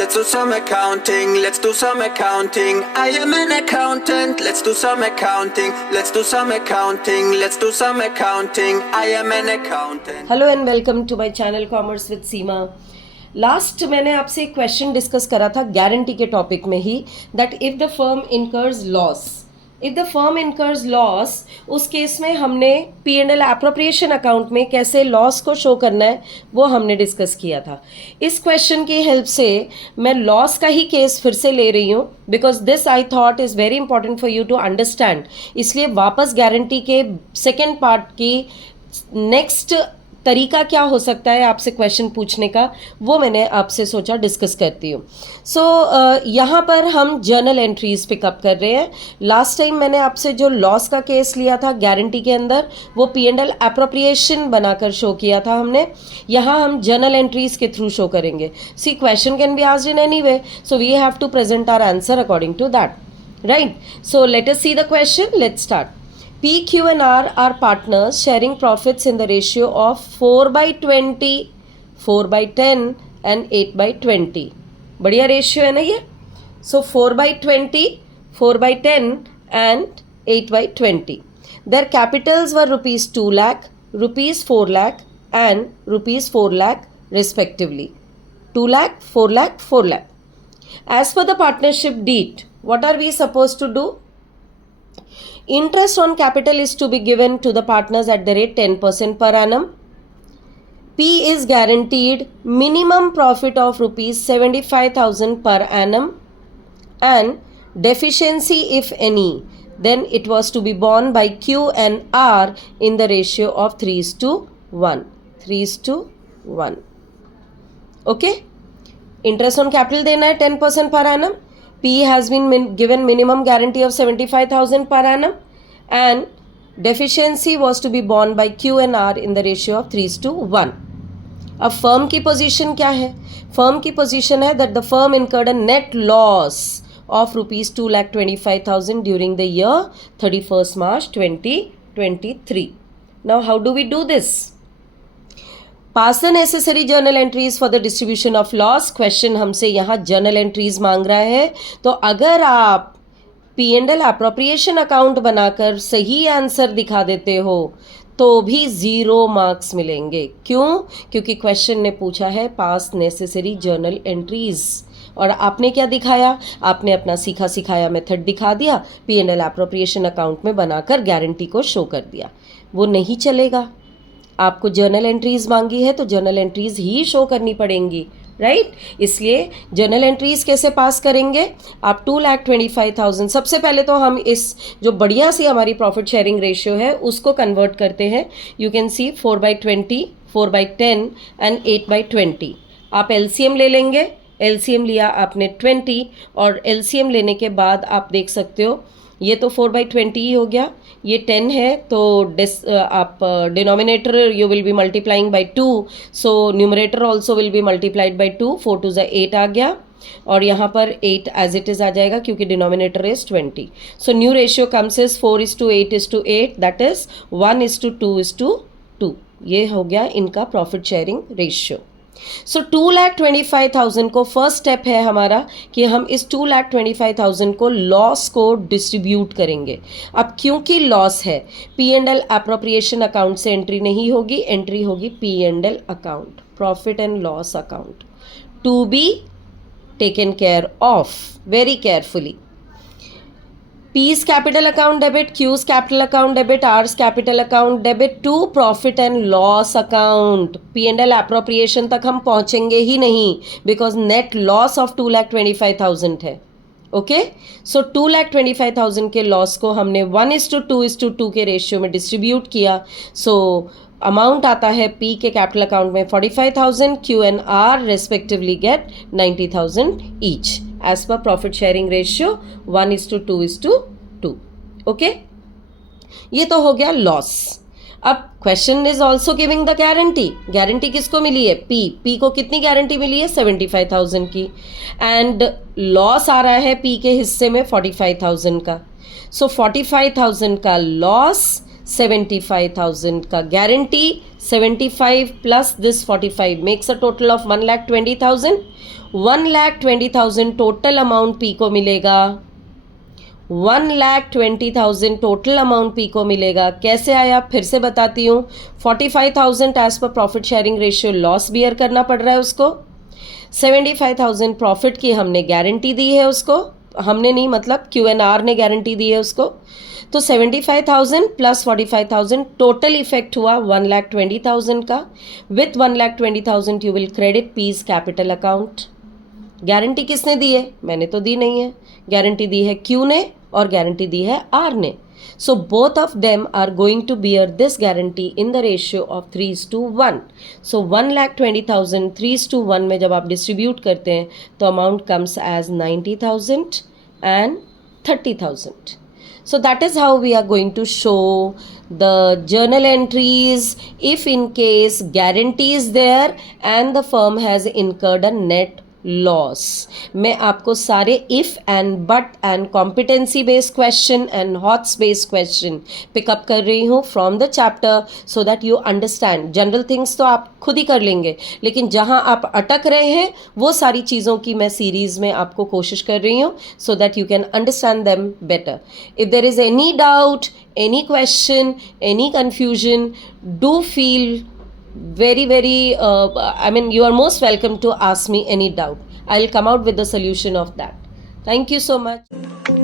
Let's do some accounting. Let's do some accounting. I am an accountant. Let's do some accounting. Let's do some accounting. Let's do some accounting. I am an accountant. Hello and welcome to my channel commerce with Seema. Last मैंने आपसे एक question discuss करा था guarantee के topic में ही, that if the firm incurs loss, उस case में हमने P&L एप्रोप्रिएशन अकाउंट में कैसे लॉस को शो करना है वो हमने डिस्कस किया था। इस क्वेश्चन की हेल्प से मैं लॉस का ही केस फिर से ले रही हूँ, because this I thought is very important for you to understand. इसलिए वापस गारंटी के सेकेंड पार्ट की नेक्स्ट तरीका क्या हो सकता है आपसे क्वेश्चन पूछने का, वो मैंने आपसे सोचा डिस्कस करती हूँ। सो यहाँ पर हम जर्नल एंट्रीज पिकअप कर रहे हैं। लास्ट टाइम मैंने आपसे जो लॉस का केस लिया था गारंटी के अंदर, वो P&L एप्रोप्रिएशन बनाकर शो किया था हमने। यहाँ हम जर्नल एंट्रीज के थ्रू शो करेंगे। See question can be asked in any way, so we have to present our answer according to that, right? So let us see the question, let's start. P, Q and R are partners sharing profits in the ratio of 4/20, 4/10 and 8/20. बढ़िया ratio है ना ये? So 4/20, 4/10 and 8/20. Their capitals were rupees 2 lakh, rupees 4 lakh and rupees 4 lakh respectively. 2 lakh, 4 lakh, 4 lakh. As per the partnership deed, what are we supposed to do? Interest on capital is to be given to the partners at the rate 10% per annum. P is guaranteed minimum profit of rupees 75,000 per annum, and deficiency if any, then it was to be borne by Q and R in the ratio of 3:1. 3:1. Okay? Interest on capital देना है 10% per annum. P has been given minimum guarantee of 75,000 per annum, and deficiency was to be borne by Q and R in the ratio of 3:1. अब firm की position क्या है? Firm की position है that the firm incurred a net loss of rupees 2,25,000 during the year 31st March 2023. Now how do we do this? Pass the necessary journal entries for the distribution of loss. Question हमसे यहाँ journal entries मांग रहा है, तो अगर आप P&L appropriation account बनाकर सही आंसर दिखा देते हो तो भी 0 मार्क्स मिलेंगे। क्यों? क्योंकि क्वेश्चन ने पूछा है पास नेसेसरी जर्नल एंट्रीज, और आपने क्या दिखाया? आपने अपना सीखा सिखाया मेथड दिखा दिया, P&L एप्रोप्रिएशन अकाउंट में बनाकर गारंटी को शो कर दिया। वो नहीं चलेगा। आपको जर्नल एंट्रीज मांगी है तो जर्नल एंट्रीज ही शो करनी पड़ेंगी, राइट? इसलिए जर्नल एंट्रीज कैसे पास करेंगे? आप 2,25,000, सबसे पहले तो हम इस जो बढ़िया सी हमारी प्रॉफिट शेयरिंग रेशियो है उसको कन्वर्ट करते हैं। You can see 4/20, 4/10 and 8/20। आप LCM ले लेंगे। LCM लिया आपने 20, और LCM लेने के बाद आप देख सकते हो ये तो 4/20 ही हो गया, ये 10 है तो आप denominator you will be multiplying by 2, so numerator also will be multiplied by 2, 4 2 8 आ गया, और यहाँ पर 8 एज इट इज़ आ जाएगा क्योंकि denominator is 20। So new ratio comes is 4:8:8, that is 1:2:2। ये हो गया इनका प्रॉफिट शेयरिंग रेशियो। सो 2,25,000 को फर्स्ट स्टेप है हमारा कि हम इस 2,25,000 को लॉस को डिस्ट्रीब्यूट करेंगे। अब क्योंकि लॉस है, P&L एप्रोप्रिएशन अकाउंट से एंट्री नहीं होगी, एंट्री होगी P&L account, profit and loss account, to be taken care of very carefully. P's capital account debit, Q's capital account debit, R's capital account debit to profit and loss account. P&L appropriation तक हम पहुंचेंगे ही नहीं, because net loss of 2,25,000 है। Okay, सो 2,25,000 के loss को हमने 1:2:2 के ratio में डिस्ट्रीब्यूट किया। सो अमाउंट आता है P के कैपिटल अकाउंट में 45,000, Q and R respectively get 90,000 each as per profit sharing ratio 1:2:2। Okay, ये तो हो गया लॉस। अब question is also giving the guarantee. Guarantee किसको मिली है? P को कितनी गारंटी मिली है? 75,000 की, एंड लॉस आ रहा है P के हिस्से में 45,000 का। सो 45,000 का लॉस, 75,000 का guarantee, 75 plus this 45 makes a total of 1,20,000. 1,20,000 total amount P को मिलेगा, 1,20,000 टोटल अमाउंट पी को मिलेगा। कैसे आया फिर से बताती हूँ। 45,000 as per profit sharing ratio loss bear करना पड़ रहा है उसको। 75,000 प्रॉफिट की हमने गारंटी दी है उसको, हमने नहीं मतलब Q&R ने गारंटी दी है उसको। तो 75,000 प्लस 45,000 टोटल इफेक्ट हुआ 1,20,000 का। With 1,20,000 you will credit P's capital account. Guarantee किसने दी है? मैंने तो दी नहीं है। गारंटी दी है Q ने और गारंटी दी है R ने। So both of them are going to bear this guarantee in the ratio of 3:1. So 1,20,000 3:1 में जब आप डिस्ट्रीब्यूट करते हैं तो amount comes as 90,000 and 30,000. So that is how we are going to show the journal entries if in case guarantee is there and the firm has incurred a net loss. मैं आपको सारे if and but and competency based question and hots based question pickup कर रही हूँ from the chapter so that you understand. General things तो आप खुद ही कर लेंगे, लेकिन जहाँ आप अटक रहे हैं वो सारी चीज़ों की मैं सीरीज़ में आपको कोशिश कर रही हूँ so that you can understand them better. If there is any doubt, any question, any confusion, do feel very I mean you are most welcome to ask me any doubt. I'll come out with the solution of that. Thank you so much.